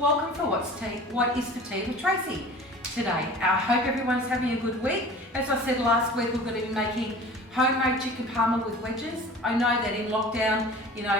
welcome for What is for Tea with Tracey. Today, I hope everyone's having a good week. As I said last week, we're going to be making homemade chicken parma with wedges. I know that in lockdown,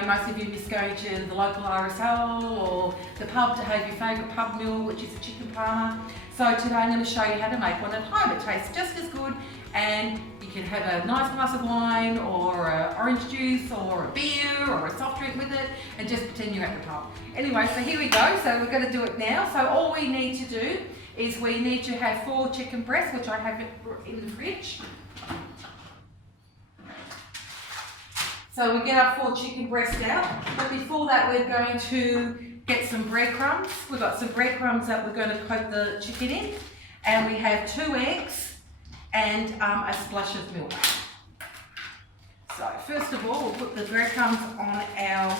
most of you miss going to the local RSL or the pub to have your favourite pub meal, which is a chicken parma. So today I'm going to show you how to make one at home. It tastes just as good, and you can have a nice glass of wine or orange juice or a beer or a soft drink with it and just pretend you're at the pub. Anyway, so here we go. So we're going to do it now. So all we need to do is we need to have 4 chicken breasts, which I have in the fridge. So we get our 4 chicken breasts out, but before that we're going to get some breadcrumbs. We've got some breadcrumbs that we're going to coat the chicken in, and we have 2 eggs and a splash of milk. So first of all, we'll put the breadcrumbs on our,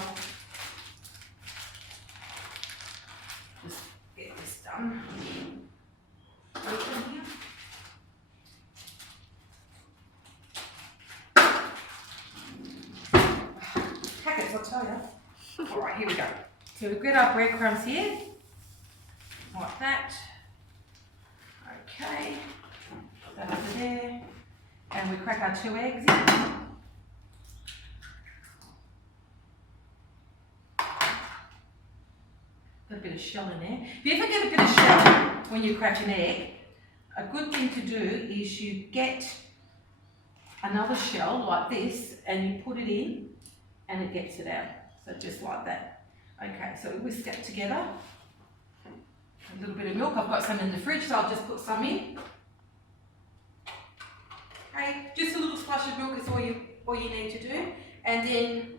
just get this done. Open here. Packets, I'll tell you. All right, here we go. So we've got our breadcrumbs here, like that. Okay, put that over there, and we crack our 2 eggs in. Got a bit of shell in there. If you ever get a bit of shell when you crack an egg, a good thing to do is you get another shell like this and you put it in and it gets it out. So just like that. Okay, so we whisk it together. A little bit of milk. I've got some in the fridge, so I'll just put some in. Okay, just a little splash of milk is all you need to do. And then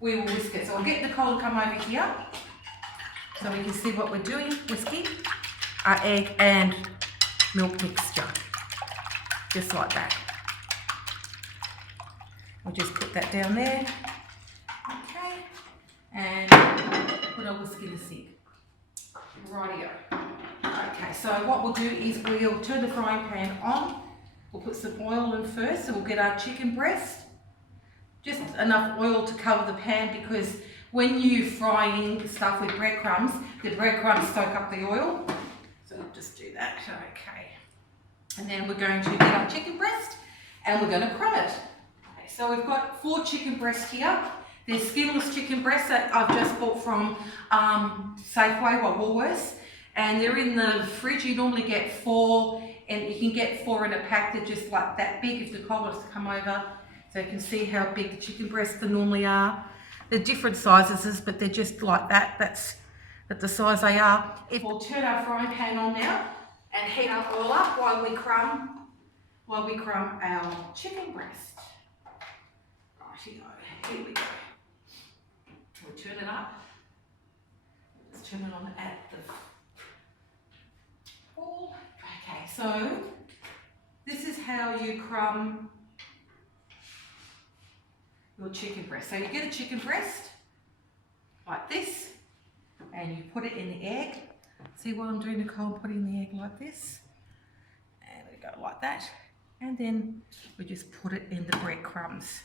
we will whisk it. So I'll get Nicole and come over here so we can see what we're doing. Whisking our egg and milk mixture. Just like that. I'll just put that down there. Okay. And put a whisk in the sink. Rightio. Okay, so what we'll do is we'll turn the frying pan on. We'll put some oil in first, so we'll get our chicken breast. Just enough oil to cover the pan, because when you're frying stuff with breadcrumbs, the breadcrumbs soak up the oil. So we'll just do that. Okay. And then we're going to get our chicken breast and we're going to crumb it. Okay, so we've got 4 chicken breasts here. They're skinless chicken breasts that I've just bought from Safeway or Woolworths, and they're in the fridge. You normally get 4, and you can get 4 in a pack. They're just like that big if Nicole wants to come over, so you can see how big the chicken breasts normally are. They're different sizes, but they're just like that. That's the size they are. We'll turn our frying pan on now and heat our oil up while we crumb our chicken breast. Here we go. We'll turn it up. Let's turn it on at the full. Okay, so this is how you crumb your chicken breast. So you get a chicken breast like this, and you put it in the egg. See what I'm doing, Nicole? I'm putting the egg like this, and we go like that, and then we just put it in the breadcrumbs.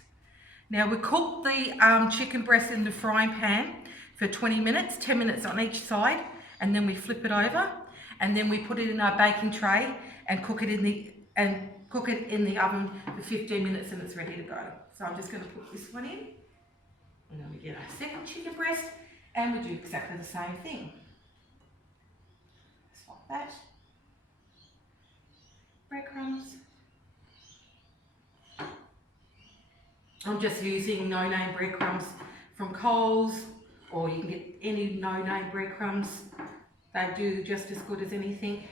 Now we cook the chicken breast in the frying pan for 20 minutes, 10 minutes on each side, and then we flip it over, and then we put it in our baking tray and cook it in the oven for 15 minutes, and it's ready to go. So I'm just going to put this one in, and then we get our second chicken breast, and we do exactly the same thing. Just like that. Breadcrumbs. I'm just using no-name breadcrumbs from Coles, or you can get any no-name breadcrumbs. They do just as good as anything.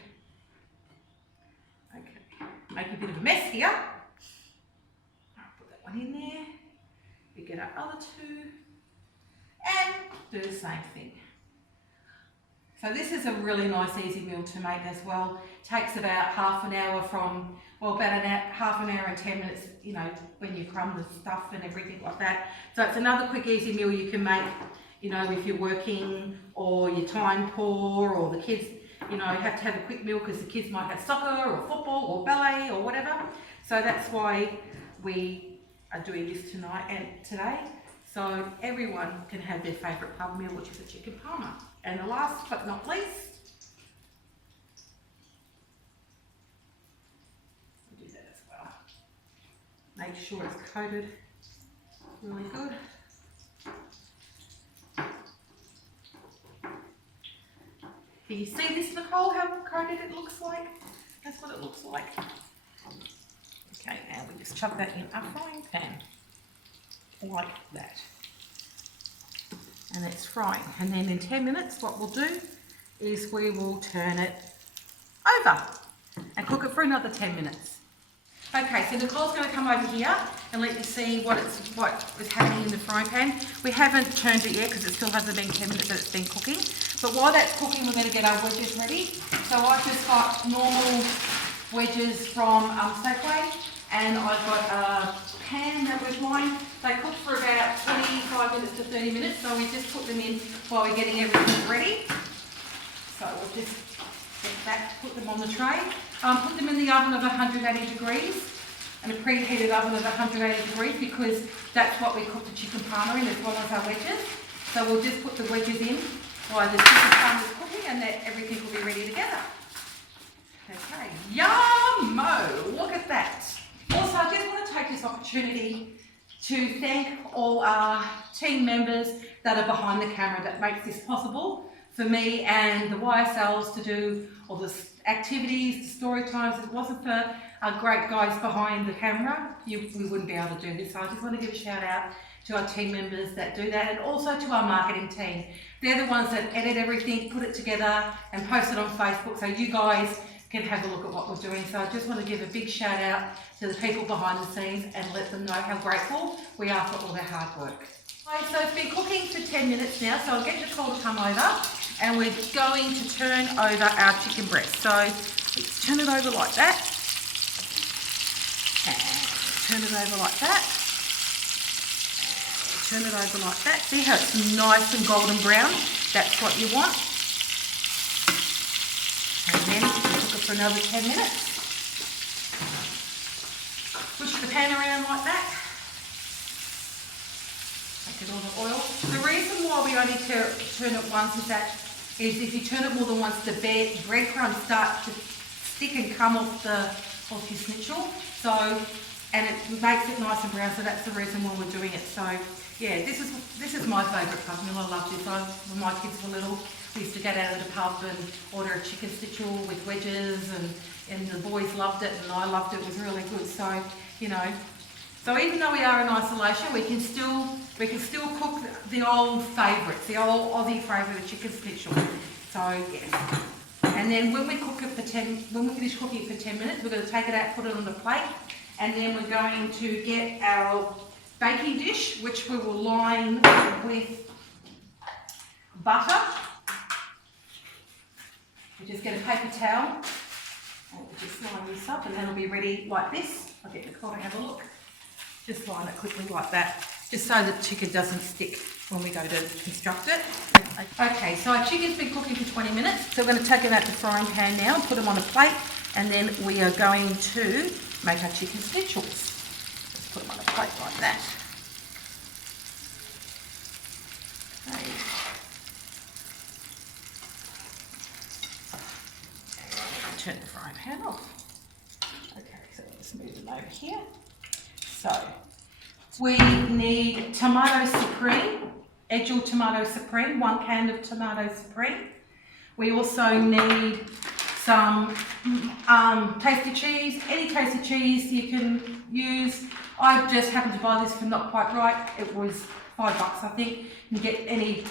Okay, make a bit of a mess here. I'll put that one in there. We get our other 2 and do the same thing. So this is a really nice easy meal to make as well. Takes about half an hour half an hour and 10 minutes, when you crumb the stuff and everything like that. So it's another quick easy meal you can make, if you're working or you're time poor, or the kids, have to have a quick meal because the kids might have soccer or football or ballet or whatever. So that's why we are doing this tonight and today. so everyone can have their favourite pub meal, which is a chicken parma. And the last but not least, we'll do that as well. Make sure it's coated really good. Can you see this, Nicole, how coated it looks like? That's what it looks like. Okay, and we just chuck that in a frying pan, like that. And it's frying. And then in 10 minutes, what we'll do is we will turn it over and cook it for another 10 minutes. Okay, so Nicole's going to come over here and let you see what is happening in the frying pan. We haven't turned it yet because it still hasn't been 10 minutes that it's been cooking. But while that's cooking, we're going to get our wedges ready. So I've just got normal wedges from Safeway, and I've got a pan that we've lined. They cook for about 25 minutes to 30 minutes, so we just put them in while we're getting everything ready. So we'll just get that, put them on the tray. Put them in the oven of 180 degrees, and a preheated oven of 180 degrees, because that's what we cook the chicken parma in, as well as our wedges. So we'll just put the wedges in while the chicken parma is cooking, and then everything will be ready together. Okay, yum-mo, look at that. Also, I just want to take this opportunity to thank all our team members that are behind the camera that makes this possible for me and the YSLs to do all the activities, the story times. If it wasn't for our great guys behind the camera, we wouldn't be able to do this. So I just want to give a shout out to our team members that do that, and also to our marketing team. They're the ones that edit everything, put it together and post it on Facebook, so you guys can have a look at what we're doing. So I just want to give a big shout out to the people behind the scenes and let them know how grateful we are for all their hard work. Okay, so it's been cooking for 10 minutes now, so I'll get Nicole to come over, and we're going to turn over our chicken breast. So let's turn it over like that, and turn it over like that, and turn it over like that. See how it's nice and golden brown? That's what you want. And then cook it for another 10 minutes. Push the pan around like that. Take it all the oil. The reason why we only turn it once is if you turn it more than once, the breadcrumbs start to stick and come off your schnitzel. So, and it makes it nice and brown. So that's the reason why we're doing it. So yeah, this is my favourite pub meal. I love this. When my kids were little, we used to get out of the pub and order a chicken schnitzel with wedges, and the boys loved it, and I loved it. It was really good. So, you know, so even though we are in isolation, we can still cook the old favourites, the old Aussie favourite, the chicken schnitzel. So yes. And then when we finish cooking it for 10 minutes, we're going to take it out, put it on the plate, and then we're going to get our baking dish, which we will line with butter. We just get a paper towel and we just line this up, and then it'll be ready like this. I'll get Nicole to have a look. Just line it quickly like that, just so the chicken doesn't stick when we go to construct it. Okay, so our chicken's been cooking for 20 minutes, so we're going to take it out the frying pan now, put them on a plate, and then we are going to make our chicken schnitzels. Let's put them on a plate like that. Okay. Turn the frying pan off. Okay, so let's move them over here. So we need tomato supreme, Edgell Tomato Supreme, 1 can of tomato supreme. We also need some tasty cheese, any tasty cheese you can use. I just happened to buy this for Not Quite Right. It was $5, I think. You can get any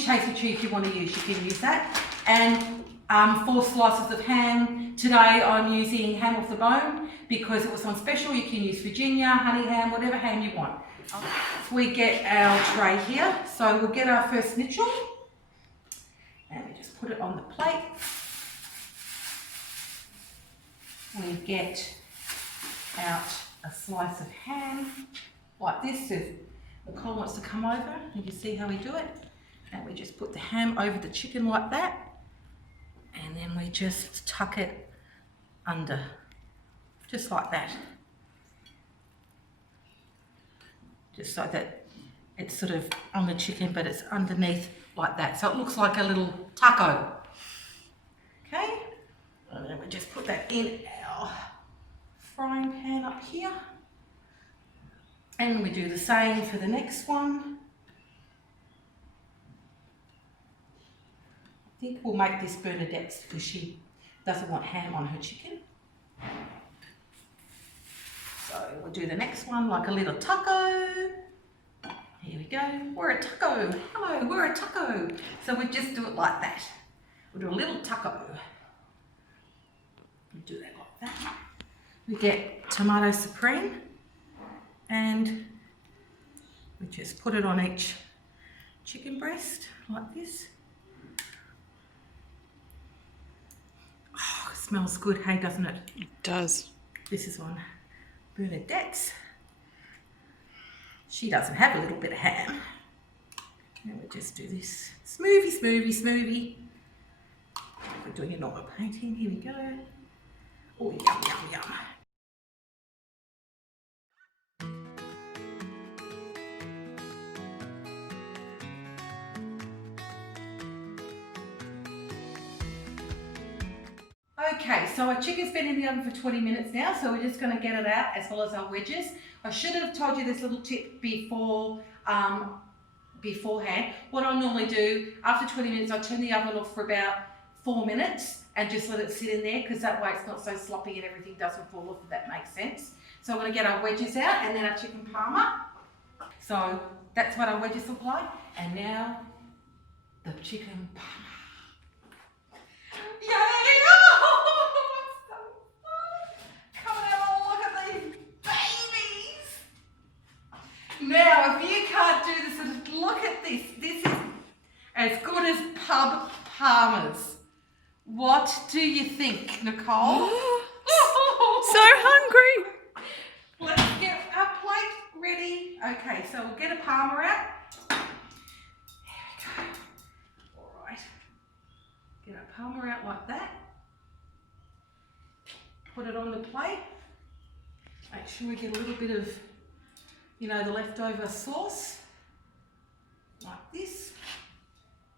tasty cheese you want to use, you can use that. And 4 slices of ham. Today I'm using ham off the bone because it was on special. You can use Virginia, honey ham, whatever ham you want. We get our tray here. So we'll get our first schnitzel and we just put it on the plate. We get out a slice of ham like this. If Nicole wants to come over, you can see how we do it. And we just put the ham over the chicken like that. And then we just tuck it under, just like that. Just so that it's sort of on the chicken, but it's underneath like that. So it looks like a little taco. Okay, and then we just put that in our frying pan up here. And we do the same for the next one. I think we'll make this Bernadette's because she doesn't want ham on her chicken. So we'll do the next one like a little taco. Here we go. We're a taco. Hello, we're a taco. So we just do it like that. We'll do a little taco. We do that like that. We get tomato supreme and we just put it on each chicken breast like this. Oh, it smells good, hey, doesn't it? It does. This is on Bernadette's. She doesn't have a little bit of ham. And we just do this smoothie, smoothie, smoothie. We're doing a normal painting. Here we go. Oh, yum, yum, yum. Okay, so our chicken's been in the oven for 20 minutes now, so we're just going to get it out as well as our wedges. I should have told you this little tip beforehand. What I normally do, after 20 minutes, I turn the oven off for about 4 minutes and just let it sit in there because that way it's not so sloppy and everything doesn't fall off, if that makes sense. So I'm going to get our wedges out and then our chicken parma. So that's what our wedges look like. And now the chicken parma. Yay! Now, if you can't do this, look at this. This is as good as pub parmas. What do you think, Nicole? So hungry. Let's get our plate ready. Okay, so we'll get a parma out. There we go. All right. Get our parma out like that. Put it on the plate. Make sure we get a little bit of, you know, the leftover sauce, like this.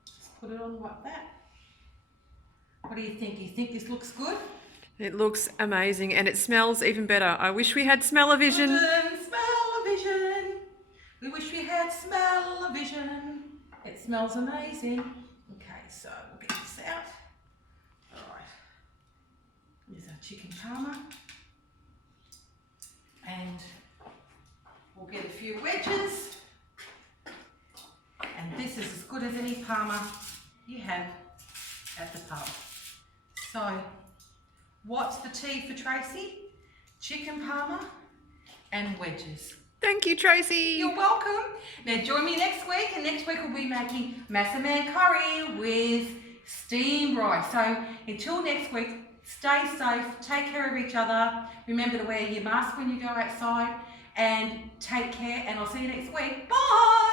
Just put it on like that. What do you think? You think this looks good? It looks amazing and it smells even better. I wish we had smell-o-vision. Smell-o-vision. We wish we had smell-o-vision. It smells amazing. Okay, so we'll get this out. All right. Here's our chicken parma. And we'll get a few wedges, and this is as good as any parma you have at the pub. So, what's the tea for Tracey? Chicken parma and wedges. Thank you, Tracey. You're welcome. Now join me next week, and next week we'll be making massaman curry with steamed rice. So until next week, stay safe, take care of each other. Remember to wear your mask when you go outside. And take care, and I'll see you next week. Bye!